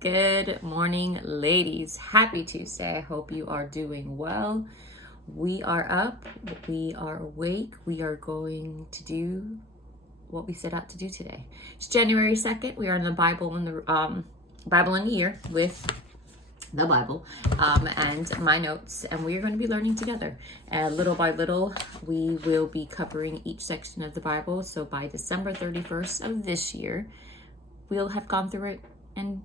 Good morning, ladies. Happy Tuesday. I hope you are doing well. We are up. We are awake. We are going to do what we set out to do today. It's January 2nd. We are in the Bible in the Bible in the year with the Bible and my notes, and we are going to be learning together. Little by little, we will be covering each section of the Bible. So by December 31st of this year, we'll have gone through it and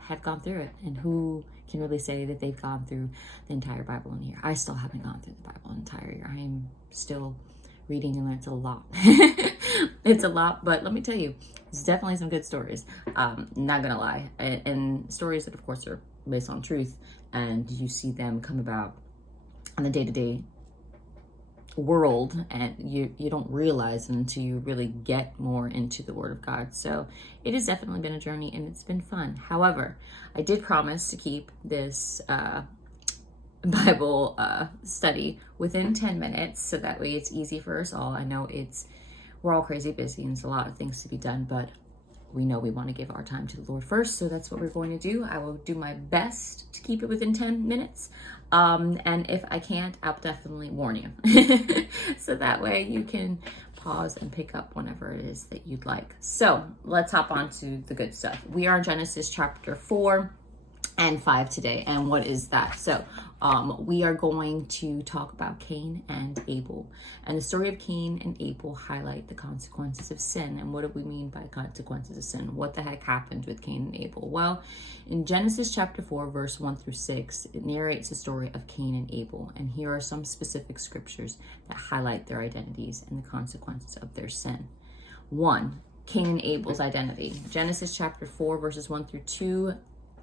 have gone through it. And who can really say that they've gone through the entire Bible in a year? I still haven't gone through the Bible an entire year. I am still reading, and it's a lot. It's a lot, but let me tell you, it's definitely some good stories. Not gonna lie, and stories that, of course, are based on truth, and you see them come about on the day-to-day world, and you don't realize until you really get more into the Word of God. So it has definitely been a journey, and it's been fun. However, I did promise to keep this Bible study within 10 minutes, so that way it's easy for us all. I know we're all crazy busy and there's a lot of things to be done, but we know we want to give our time to the Lord first, so that's what we're going to do. I will do my best to keep it within 10 minutes. And if I can't, I'll definitely warn you. So that way you can pause and pick up whenever it is that you'd like. So let's hop on to the good stuff. We are in Genesis chapter 4 and 5 today. And what is that? So we are going to talk about Cain and Abel. And the story of Cain and Abel highlight the consequences of sin. And what do we mean by consequences of sin? What the heck happened with Cain and Abel? Well, in Genesis chapter 4, verse 1 through 6, it narrates the story of Cain and Abel. And here are some specific scriptures that highlight their identities and the consequences of their sin. 1, Cain and Abel's identity. Genesis chapter 4, verses 1 through 2,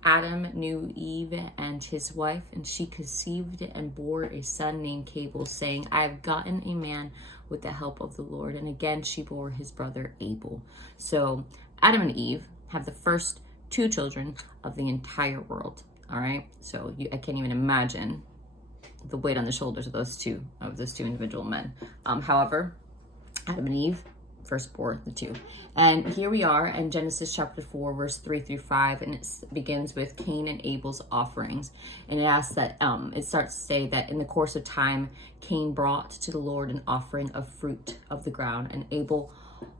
Adam knew Eve and his wife, and she conceived and bore a son named Abel, saying, I have gotten a man with the help of the Lord. And again, she bore his brother Abel. So Adam and Eve have the first 2 children of the entire world. All right. So I can't even imagine the weight on the shoulders of those two individual men. However, Adam and Eve, firstborn, the 2. And here we are in Genesis chapter 4, verse 3 through 5, and it begins with Cain and Abel's offerings. And it asks that, it starts to say that in the course of time, Cain brought to the Lord an offering of fruit of the ground, and Abel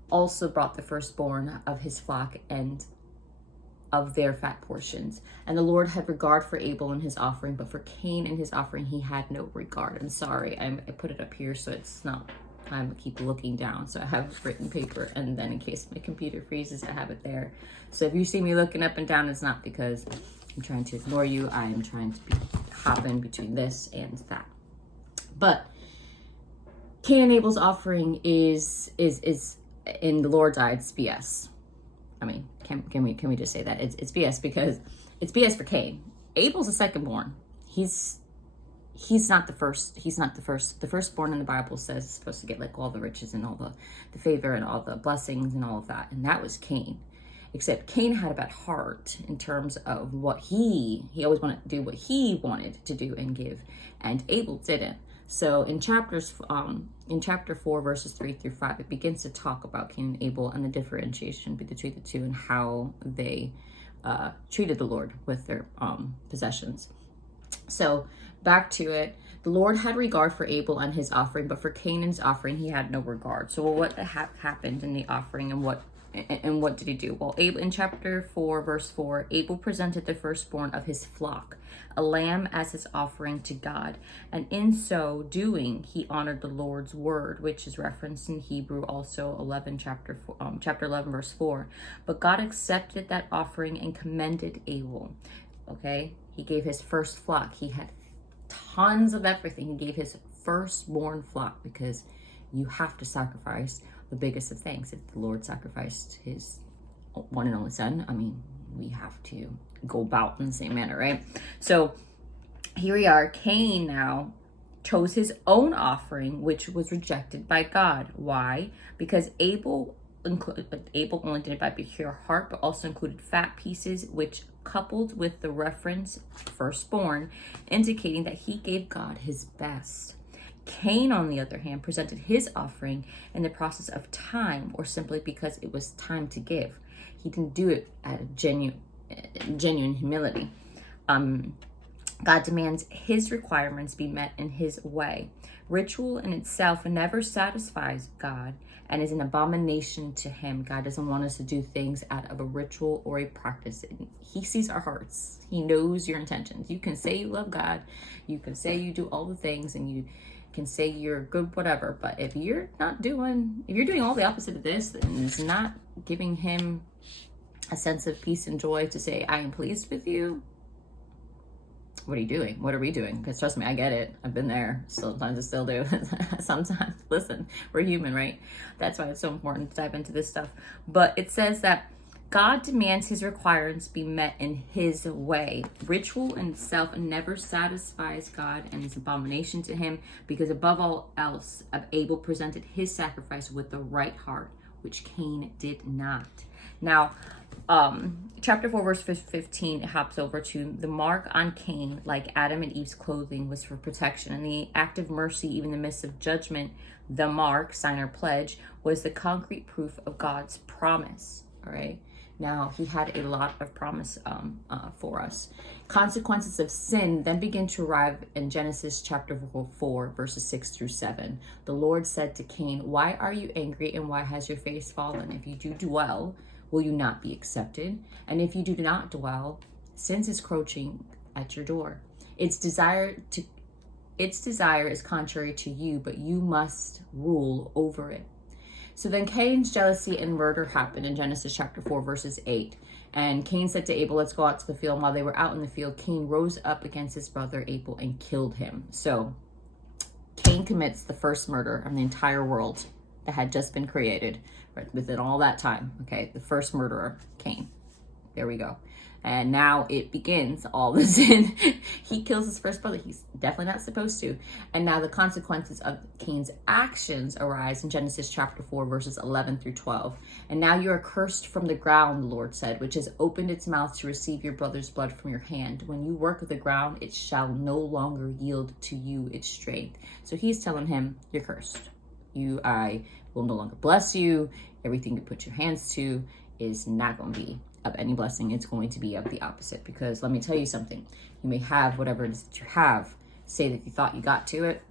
also brought the firstborn of his flock and of their fat portions. And the Lord had regard for Abel and his offering, but for Cain and his offering, he had no regard. I'm sorry, I put it up here so it's not, I keep looking down, so I have written paper, and then in case my computer freezes, I have it there. So if you see me looking up and down, it's not because I'm trying to ignore you. I am trying to hop in between this and that. But Cain and Abel's offering is in the Lord's eyes, it's BS. I mean, can we just say that it's BS, because it's BS for Cain. Abel's the secondborn. He's not the first. He's not the first. The firstborn in the Bible says is supposed to get like all the riches and all the favor and all the blessings and all of that. And that was Cain. Except Cain had a bad heart in terms of what he always wanted to do what he wanted to do and give. And Abel didn't. So in chapter 4, verses 3 through 5, it begins to talk about Cain and Abel and the differentiation between the two and how they treated the Lord with their possessions. So back to it. The Lord had regard for Abel and his offering, but for Cain and his offering, he had no regard. So what happened in the offering, and what did he do? Well, Abel, in chapter 4, verse 4, Abel presented the firstborn of his flock, a lamb, as his offering to God. And in so doing, he honored the Lord's word, which is referenced in Hebrew also chapter 11, verse 4. But God accepted that offering and commended Abel. Okay, he gave his first flock. He had tons of everything. He gave his firstborn flock, because you have to sacrifice the biggest of things. If the Lord sacrificed his one and only son, I mean, we have to go about in the same manner, right? So here we are. Cain now chose his own offering, which was rejected by God. Why? Because Abel only did it by pure heart, but also included fat pieces, which coupled with the reference firstborn, indicating that he gave God his best. Cain, on the other hand, presented his offering in the process of time, or simply because it was time to give. He didn't do it genuine humility. God demands his requirements be met in his way. Ritual in itself never satisfies God and is an abomination to him. God doesn't want us to do things out of a ritual or a practice. He sees our hearts. He knows your intentions. You can say you love God. You can say you do all the things, and you can say you're good, whatever. But if you're doing all the opposite of this, then it's not giving him a sense of peace and joy to say, I am pleased with you. What are you doing? What are we doing? Because trust me, I get it. I've been there. Sometimes I still do. Sometimes, listen, we're human, right? That's why it's so important to dive into this stuff. But it says that God demands his requirements be met in his way. Ritual in itself never satisfies God and is an abomination to him, because above all else, Abel presented his sacrifice with the right heart, which Cain did not. Now, chapter 4, verse 15, it hops over to the mark on Cain, like Adam and Eve's clothing, was for protection. And the act of mercy, even in the midst of judgment, the mark, sign or pledge, was the concrete proof of God's promise. All right. Now, he had a lot of promise for us. Consequences of sin then begin to arrive in Genesis chapter 4, verses 6 through 7. The Lord said to Cain, why are you angry, and why has your face fallen? If you do dwell, will you not be accepted? And if you do not dwell, sin is crouching at your door. Its desire is contrary to you, but you must rule over it. So then Cain's jealousy and murder happened in Genesis chapter 4, verses 8. And Cain said to Abel, let's go out to the field. And while they were out in the field, Cain rose up against his brother Abel and killed him. So Cain commits the first murder on the entire world that had just been created, right, within all that time. Okay, the first murderer, Cain. There we go. And now it begins all the sin. He kills his first brother. He's definitely not supposed to. And now the consequences of Cain's actions arise in Genesis chapter 4, verses 11 through 12. And now you are cursed from the ground, the Lord said, which has opened its mouth to receive your brother's blood from your hand. When you work of the ground, it shall no longer yield to you its strength. So he's telling him, you're cursed. I will no longer bless you. Everything you put your hands to is not going to be of any blessing. It's going to be of the opposite, because let me tell you something. You may have whatever it is that you have, say that you thought you got to it.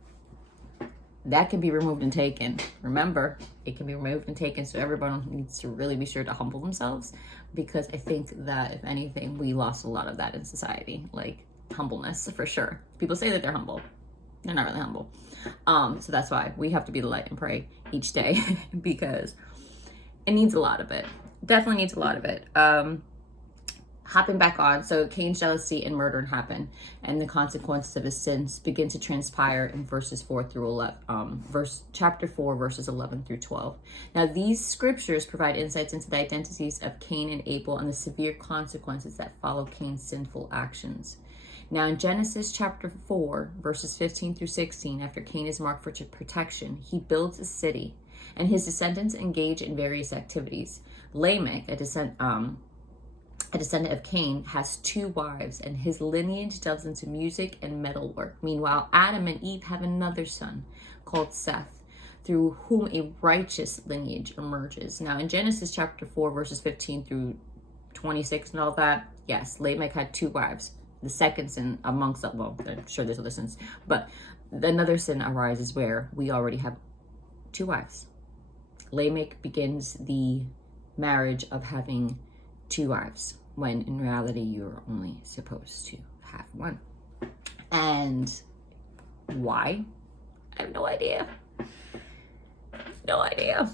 That can be removed and taken. Remember, it can be removed and taken. So everyone needs to really be sure to humble themselves, because I think that if anything, we lost a lot of that in society, like humbleness for sure. People say that they're humble. They're not really humble. So that's why we have to be the light and pray each day, because it needs a lot of it. Definitely needs a lot of it. Hopping back on, so Cain's jealousy and murder happen, and the consequences of his sins begin to transpire in verses 4 through 11. Chapter 4, verses 11 through 12. Now, these scriptures provide insights into the identities of Cain and Abel and the severe consequences that follow Cain's sinful actions. Now, in Genesis chapter 4, verses 15 through 16, after Cain is marked for protection, he builds a city, and his descendants engage in various activities. Lamech, a descendant of Cain, has 2 wives, and his lineage delves into music and metalwork. Meanwhile, Adam and Eve have another son called Seth, through whom a righteous lineage emerges. Now, in Genesis chapter 4, verses 15 through 26 and all that, yes, Lamech had 2 wives. The second sin amongst them, well, I'm sure there's other sins, but another sin arises where we already have 2 wives. Lamech begins the marriage of having 2 wives, when in reality you're only supposed to have 1. And why? I have no idea. No idea.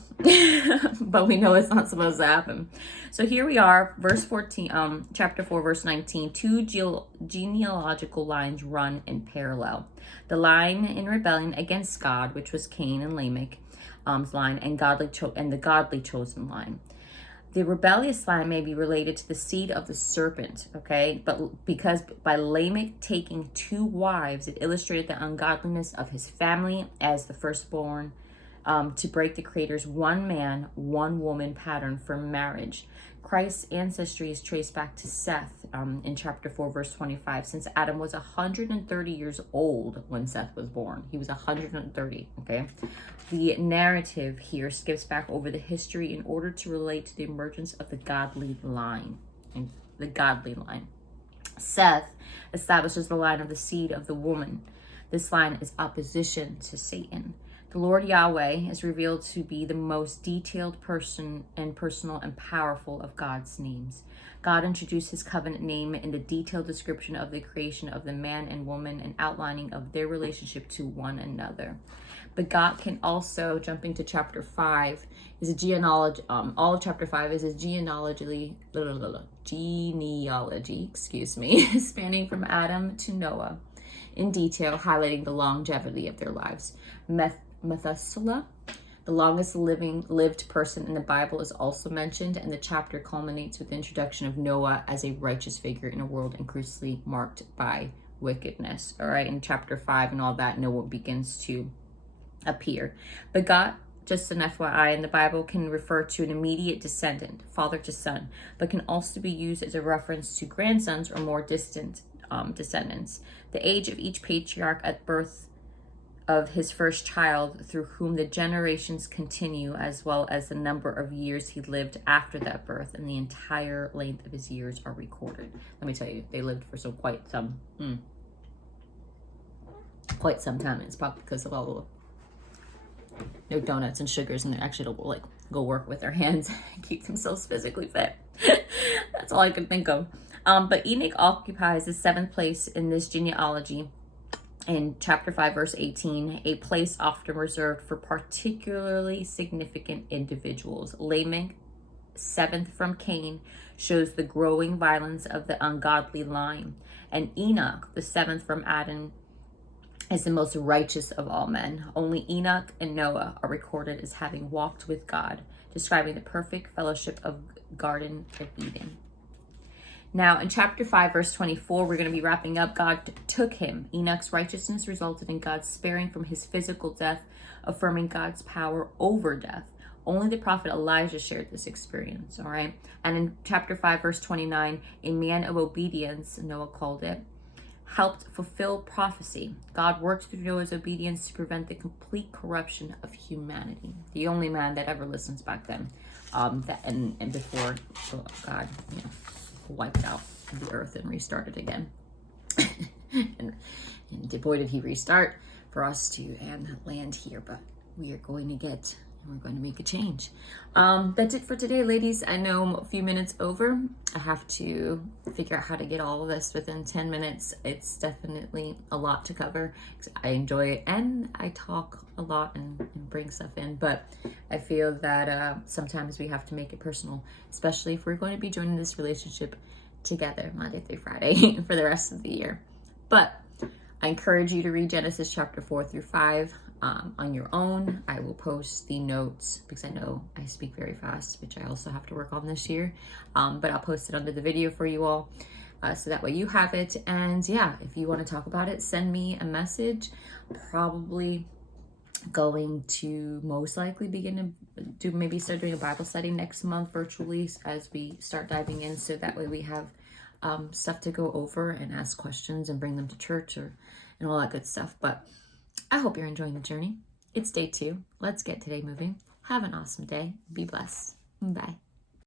But we know it's not supposed to happen. So here we are, verse 14, chapter 4, verse 19. 2 genealogical lines run in parallel. The line in rebellion against God, which was Cain and Lamech's line, and the godly chosen line. The rebellious line may be related to the seed of the serpent, okay? But because by Lamech taking 2 wives, it illustrated the ungodliness of his family as the firstborn, to break the Creator's 1 man, 1 woman pattern for marriage. Christ's ancestry is traced back to Seth in chapter 4, verse 25, since Adam was 130 years old when Seth was born. He was 130, okay? The narrative here skips back over the history in order to relate to the emergence of the godly line. in the godly line. Seth establishes the line of the seed of the woman. This line is opposition to Satan. The Lord Yahweh is revealed to be the most detailed person and personal and powerful of God's names. God introduced his covenant name in the detailed description of the creation of the man and woman and outlining of their relationship to one another. But God can also, jumping to chapter 5, is a genealogy, all of chapter 5 is a genealogy, spanning from Adam to Noah, in detail highlighting the longevity of their lives. Methuselah, the longest lived person in the Bible, is also mentioned, and the chapter culminates with the introduction of Noah as a righteous figure in a world increasingly marked by wickedness. All right, in chapter 5 and all that, Noah begins to appear. But God, just an FYI, in the Bible can refer to an immediate descendant, father to son, but can also be used as a reference to grandsons or more distant descendants. The age of each patriarch at birth of his first child, through whom the generations continue, as well as the number of years he lived after that birth, and the entire length of his years are recorded. Let me tell you, they lived for quite some time. It's probably because of all the no donuts and sugars, and they actually don't like go work with their hands and keep themselves physically fit. That's all I could think of. But Enoch occupies the 7th place in this genealogy. In chapter 5, verse 18, a place often reserved for particularly significant individuals. Lamech, 7th from Cain, shows the growing violence of the ungodly line. And Enoch, the 7th from Adam, is the most righteous of all men. Only Enoch and Noah are recorded as having walked with God, describing the perfect fellowship of Garden of Eden. Now, in chapter 5, verse 24, we're going to be wrapping up. God took him. Enoch's righteousness resulted in God sparing from his physical death, affirming God's power over death. Only the prophet Elijah shared this experience, all right? And in chapter 5, verse 29, a man of obedience, Noah called it, helped fulfill prophecy. God worked through Noah's obedience to prevent the complete corruption of humanity. The only man that ever listens back then, and before God, wiped out the earth and restarted again. and boy, did he restart for us to land here, but we're going to make a change. That's it for today, ladies. I know I'm a few minutes over. I have to figure out how to get all of this within 10 minutes. It's definitely a lot to cover. I enjoy it and I talk a lot and bring stuff in, but I feel that sometimes we have to make it personal, especially if we're going to be joining this relationship together Monday through Friday for the rest of the year. But I encourage you to read Genesis chapter 4 through 5 on your own. I will post the notes because I know I speak very fast, which I also have to work on this year. But I'll post it under the video for you all. So that way you have it. And yeah, if you want to talk about it, send me a message. Probably going to most likely begin to maybe start doing a Bible study next month virtually as we start diving in. So that way we have stuff to go over and ask questions and bring them to church and all that good stuff. But I hope you're enjoying the journey. It's day 2. Let's get today moving. Have an awesome day. Be blessed. Bye.